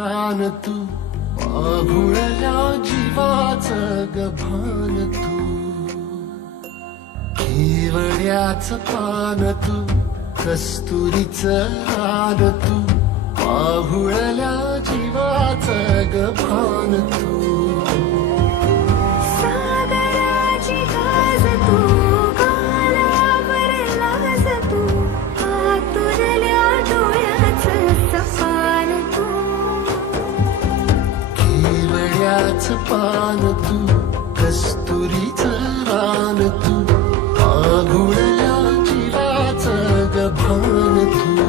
रान तू, आघुळल्या जीवाचं गभान तू, केवड्याचं पान तू, कस्तुरीचं रान तू, आघुळल्या जीवाचं गभान तू. सागराची गाज तू, गालावर लाज तू, आतुरल्या डोळ्याचं सपान तू, केवड्याचं पान तू, कस्तुरीचं रान तू, आघुळल्या जीवाचं गभान तू.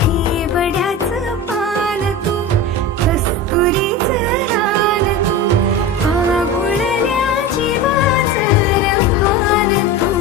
केवड्याचं पान तू, कस्तुरीचं रान तू, आघुळल्या जीवाचं रभान तू.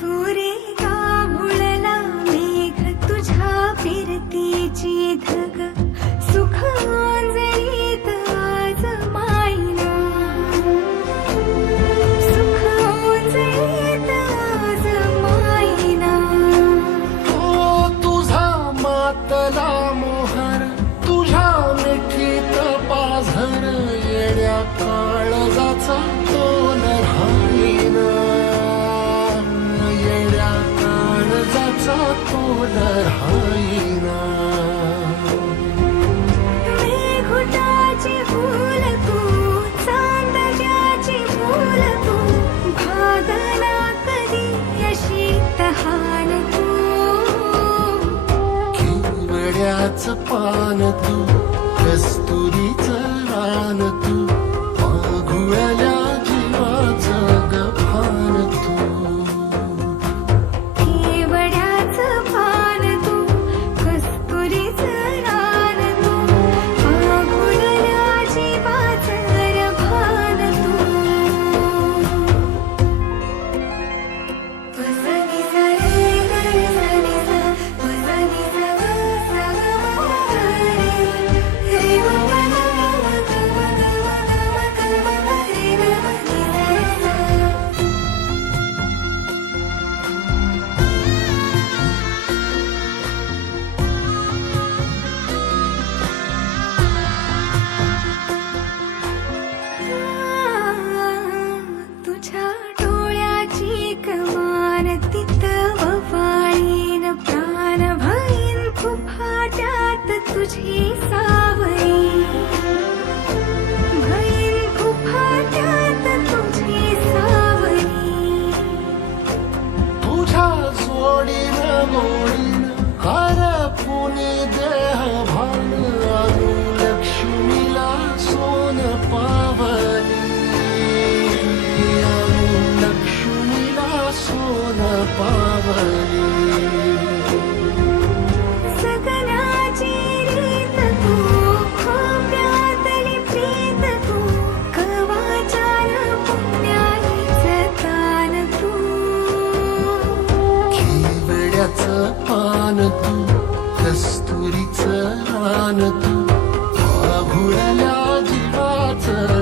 तुरे गाभुळला मेघ तुझ्या फिरतीची धग, सुख ओंजळीत आज मायना, सुख ओंजळीत आज मायना. तो तुझा मातला मोहर, तुझ्या मिठीत पाझर, येड्या काळजाचा तोल राहीना, येड्या काळजाचा तोल राहीना. मेघुटाची फूल तू, चांदण्याची फूल तू, भागना कधी अशी तहान तू. केवड्याचं पान तू, कस्तुरीचं रान तू, आघुळल्या जीवाचं गभान तू. केवड्याचं पान तू, कस्तुरीचं रान तू, आघुळल्या जीवाचं रभान तू. वसनी सरे रे सनी सा, वसनी सा सा ग रे, रे ग म ग रे ग म रे सा. तुझ्या डोळ्याची कमान तिथं ववाळीन, प्राण भईन फुफाट्यात तुझी सावरी, भईन फुफाट्यात तुझी सावरी. तुझ्या जोडीनं गोडीनं हरपुनी देह भान, आणू लक्ष्मीला सोन पावली, आणू लक्ष्मीला सोन पावली. सगळ्याची रीत तू, खोप्यातली प्रीत तू, कवाचार पुण्याईचं तान तू. केवड्याचं पान तू, कस्तुरीचं रान तू, आघुळल्या जीवाचं